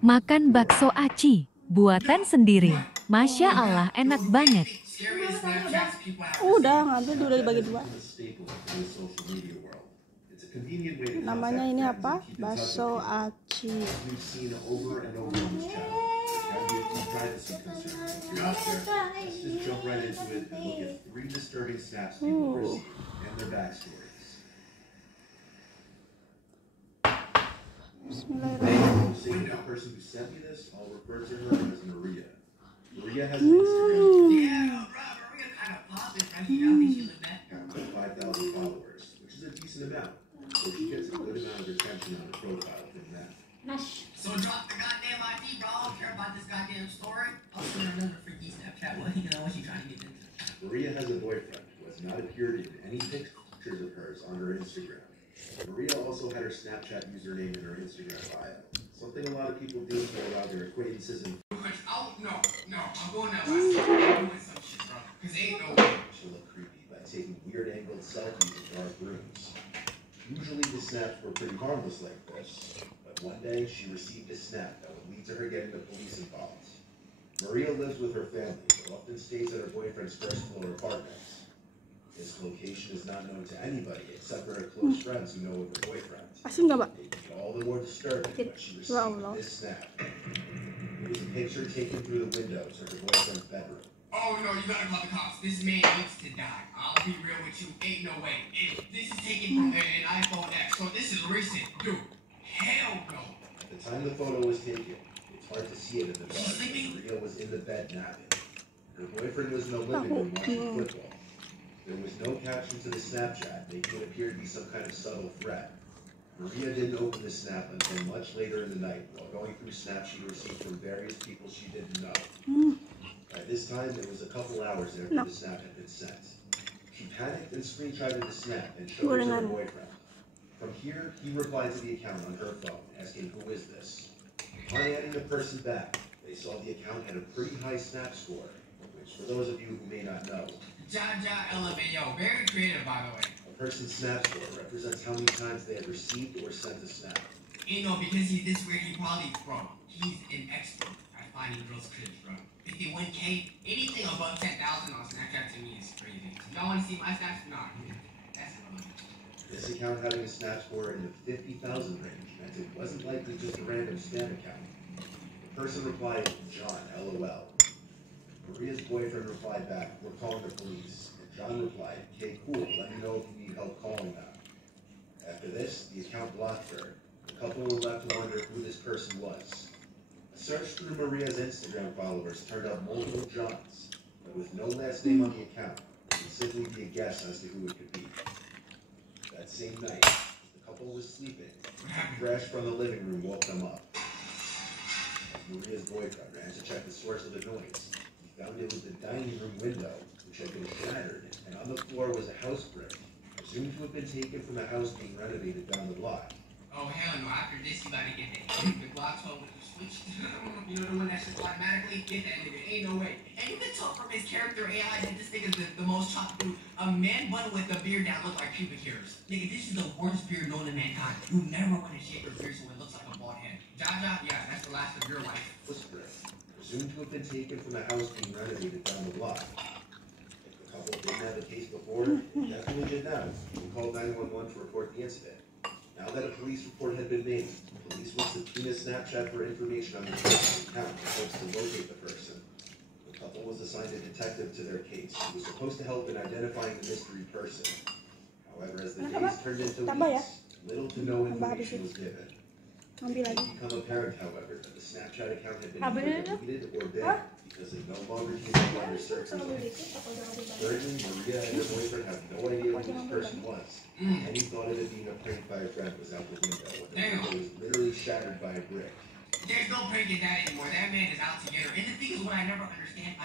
Makan bakso aci, buatan sendiri. Masya Allah, enak banget. Udah ngambil, udah dibagi dua. Namanya ini apa? Bakso aci. So drop the goddamn ID, bro. I don't care about this goddamn story. I'll send another freaky Snapchat. What you trying to get into? Maria has a boyfriend who has not appeared in any pictures of hers on her Instagram. Maria also had her Snapchat username in her Instagram bio. Something a lot of people do to allow their acquaintances and No, I'm going that way. I'm doing some shit, bro. Cause ain't no way. she'll look creepy by taking weird angled selfies in dark rooms. Usually the snaps were pretty harmless like this, but one day she received a snap that would lead to her getting the police involved. Maria lives with her family, but often stays at her boyfriend's first floor apartment. His location is not known to anybody except for her close friends who know of her boyfriend. Asin nggak, Mbak? It made all the more disturbing when she received this snap. It was a picture taken through the window to her boyfriend's bedroom. Oh no, you gotta call the cops. This man needs to die. I'll be real with you. Ain't no way. This is taken from an iPhone X, so this is recent. Dude, hell no. At the time the photo was taken, it's hard to see it in the dark. Maria was in the bed napping. Her boyfriend was in the living room watching football. There was no caption to the Snapchat, making it appear to be some kind of subtle threat. Maria didn't open the snap until much later in the night, while going through snaps she received from various people she didn't know. By this time, it was a couple hours after the snap had been sent. She panicked and screenshotted the snap and showed it to her boyfriend. From here, he replied to the account on her phone, asking, "Who is this?" Upon adding the person back, they saw the account had a pretty high snap score, which, for those of you who may not know, LMAO, very creative, by the way. a person's snap score represents how many times they have received or sent a snap. You know, because he's this weird, he's an expert at finding girls' cribs, bro. 51K, anything above 10,000 on Snapchat to me is crazy. Y'all want to see my snaps? Nah, that's funny. This account having a snap score in the 50,000 range meant it wasn't likely just a random spam account. The person replied, "John, LOL." Maria's boyfriend replied back, "We're calling the police." And John replied, "Okay, cool, let me know if you need help calling them." After this, the account blocked her. The couple were left to wonder who this person was. A search through Maria's Instagram followers turned up multiple Johns, but with no last name on the account, it would simply be a guess as to who it could be. That same night, the couple was sleeping. A crash from the living room woke them up. As Maria's boyfriend ran to check the source of the noise, he found it was the dining room window, which had been shattered, and on the floor was a house brick, presumed to have been taken from a house being renovated down the block. Oh, hell no. After this, you gotta get the Glock 12 with the switch. You know, the one that just automatically get that nigga. Ain't no way. And you can tell from his character AI that this nigga's the most chopped dude. A man bun with a beard that looks like pubic hairs. Nigga, this is the worst beard known to mankind. You never want to shave your beard so it looks like a bald head. Jaja, yeah, that's the last of your life. House brick, presumed to have been taken from a house being renovated down the block. If the couple didn't have a case before, they definitely did now. We called 911 to report the incident. Now that a police report had been made, police would subpoena Snapchat for information on the person's account in hopes to locate the person. The couple was assigned a detective to their case who was supposed to help in identifying the mystery person. However, as the days turned into weeks, little to no information was given. It became apparent, however, that the Snapchat account had been either deleted or banned because it no longer came up under search results. Thirdly, Maria and her boyfriend have no idea who this person was. Any thought of it being a prank by a friend was out the window when the window was literally shattered by a brick. There's no pranking that anymore. That man is out to get her. And the thing is, what I never understand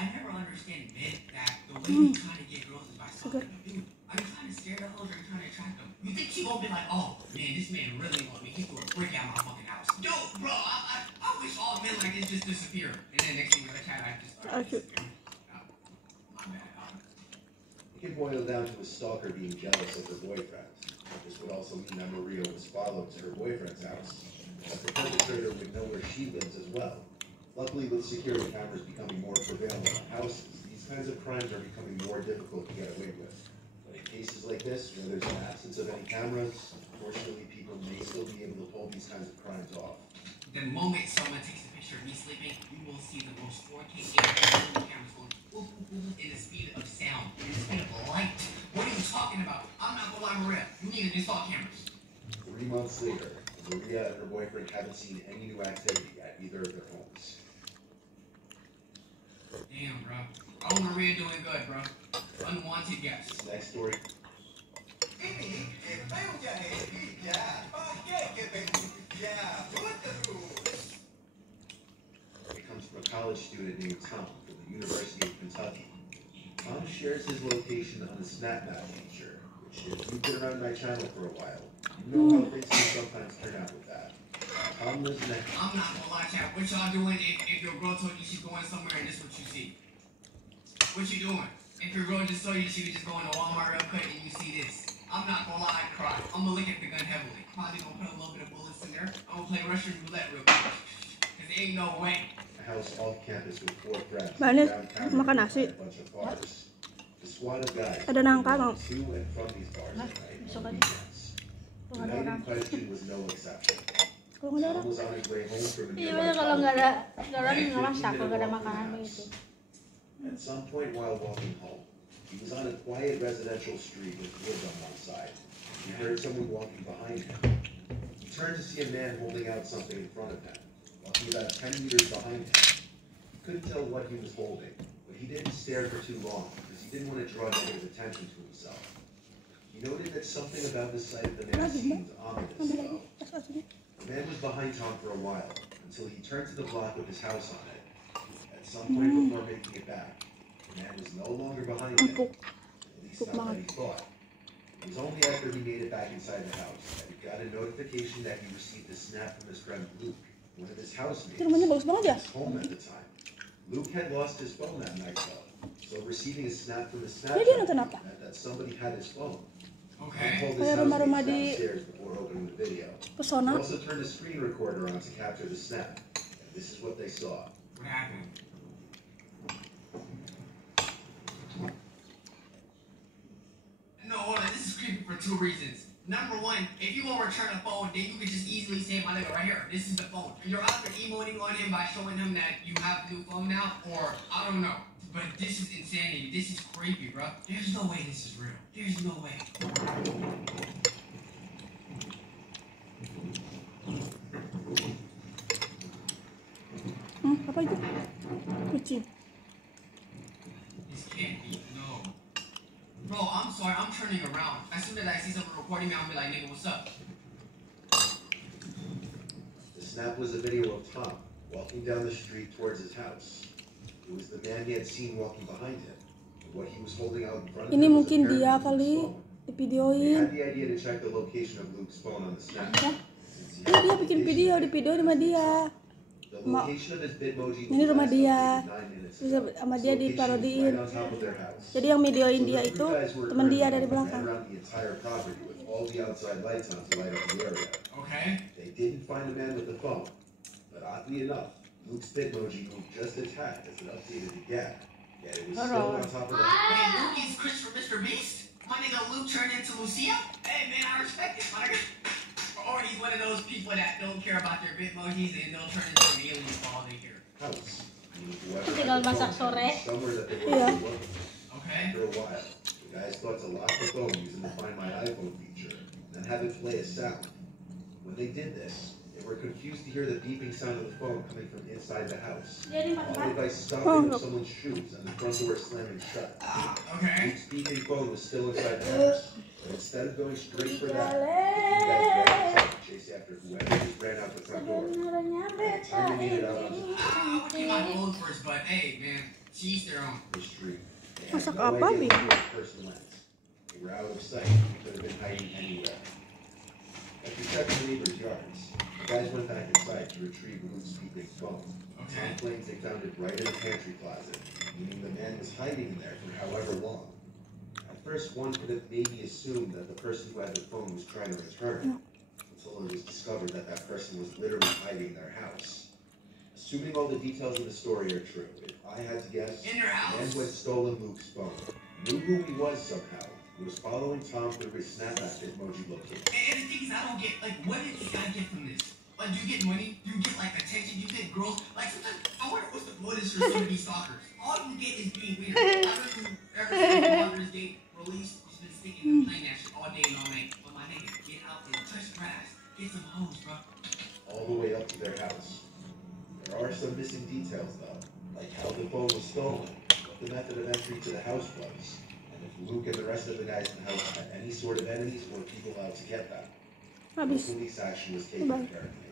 men that the way you try to get girls is by something to do. Are you trying to scare the hoes or are you trying to attract them? You think she won't be like, oh, man, this man really wants me. He threw a brick out my fucking house. Dude, bro, I wish all men like this just disappear. And then next thing you know, the cat I just disappear. It can boil down to a stalker being jealous of her boyfriend. This would also mean that Maria was followed to her boyfriend's house, but the perpetrator would know know where she lives as well. Luckily, with security cameras becoming more prevalent in houses, these kinds of crimes are becoming more difficult to get away with. But in cases like this, where there's an absence of any cameras, unfortunately, people may still be able to pull these kinds of crimes off. The moment someone takes a picture of me sleeping, you will see the most 4K cameras going whoop, whoop, whoop, in the speed of sound, in the speed of light. What are you talking about? I'm not gonna lie, Maria. You need to install cameras. 3 months later, Maria and her boyfriend haven't seen any new activity at either of their homes. Damn, bro. Oh, Maria doing good, bro. Unwanted guests. Next story. It comes from a college student named Tom from the University of Kentucky. Tom shares his location on the Snap Map feature, which if you've been around my channel for a while, you know how things can sometimes turn out with that. Tom lives in a... I'm not gonna lie, chat. What y'all doing if your girl told you she's going somewhere and this is what you see? What you doing? If your girl just told you she was just going to Walmart real quick and you see this, I'm not gonna lie, I'd cry. I'm gonna look at the gun heavily. Probably gonna put a little bit of bullets in there. I'm gonna play Russian roulette real quick. Cause there ain't no way. A house off campus with 4 friends. Banyak Downtown makan by nasi. a bunch of bars. The squad of guys Ada nangka nggak? to and from these bars at night besok on aja. weekends. The Kalau nggak ada night in orang. question was no exception. Kalau nggak ada Tom orang. was on his way home from a Iya nearby bener kalau nggak college. ada orang nggak masak kalau nggak ada makanan begitu. At some point while walking home, he was on a quiet residential street with woods on one side. He heard someone walking behind him. He turned to see a man holding out something in front of him, walking about 10 meters behind him. He couldn't tell what he was holding, but he didn't stare for too long because he didn't want to draw negative attention to himself. He noted that something about the sight of the man seemed ominous, though. The man was behind Tom for a while, until he turned to the block with his house on it. At some point before making it back, the man was no longer behind him. Empuk. At least not what he thought. It was only after he made it back inside the house that he got a notification that he received a snap from his friend Luke, one of his housemates. Itu rumahnya bagus banget ya. He was home at the time. Luke had lost his phone that night though, so receiving a snap from his Snapchat Dia nonton apa? meant that somebody had his phone. He Okay. called his Kayak rumah-rumah housemates di downstairs before opening the video. He Pesona. also turned a screen recorder on to capture the snap, and this is what they saw. What happened? No, hold on. This is creepy for 2 reasons. Number one, if you won't return a phone, then you could just easily say, my nigga, right here, this is the phone. You're either emoting on him by showing him that you have a new phone now, or I don't know. But this is insanity. This is creepy, bro. There's no way this is real. There's no way. Apa itu? Kucing. This can't be. No. Bro, I'm sorry. I'm turning around. As soon as I see someone recording me, I'm gonna be like, nigga, what's up? The snap was a video of Tom walking down the street towards his house. It was the man he had seen walking behind him. And what he was holding out in front of Ini him was mungkin apparently dia Luke's kali phone. They divideoin. had the idea to check the location of Luke's phone on the snap. Ya. Since he Ini had dia the bikin location video of di his video phone, sama dia. the location of his Bitmoji Ini was rumah last dia. updated 9 minutes Terus ago. sama His dia location was diparodiin. right on top of their house. Jadi yang videoin So dia the itu three guys were teman dia currently dari ran belakang. around the entire property with all the outside lights on to light up the area. Okay. They didn't find the man with the phone, but oddly enough, Luke's Bitmoji moved just a tad as it updated again. Yet it was still on top of the Wait, Luke is Chris from Mr. Beast? My nigga Luke turned into Lucia? Hey, man, I respect it, my nigga. Or he's one of those people that don't care about their Bitmojis and they'll turn into an alien for all they care. house. Meaning whoever Tinggal had the masak phone sore. somewhere that they Iya. were looking. Okay? After a while, the guys thought to lock the phone using the Find My iPhone feature, then have it play a sound. When they did this, they were confused to hear the beeping sound of the phone coming from inside the house, Jadi followed by Oh, stomping look. of someone's shoes and the front door slamming shut. Okay. Luke's beeping phone was still inside the house, but instead of going straight for that, the two guys ran outside to chase after whoever just ran out the front door. By the time they made it out onto I would keep my phone first, but hey, man, to each their own. the street, they had Masak no apa, idea Bi? where the person went. They were out of sight. They could have been hiding anywhere. After checking neighbors' yards, the guys went back inside to retrieve Luke's beeping phone. Tom Okay. claims they found it right in the pantry closet, meaning the man was hiding in there for however long. At first, one could have maybe assumed that the person who had the phone was trying to return it, until it was discovered that that person was literally hiding in their house. Assuming all the details of the story are true, if I had to guess, In your house? the man who had stolen Luke's phone knew who he was somehow. He was following Tom through his snapback emoji location. And the thing is, I don't get, like, what did this guy get from this? Like, do you get money? Do you get, like, attention? Do you get girls? Like, sometimes, I wonder what's the motive for some of these stalkers. All you get is being weird. I remember ever since Mother's Day released, he's been sticking and playing that shit all day and all night. But my nigga, get out there, touch grass, get some hoes, bro. All the way up to their house. There are some missing details, though, like how the phone was stolen, what the method of entry to the house was, and if Luke and the rest of the guys in the house had any sort of enemies or people out to get them. No Habis. police action was taken, apparently.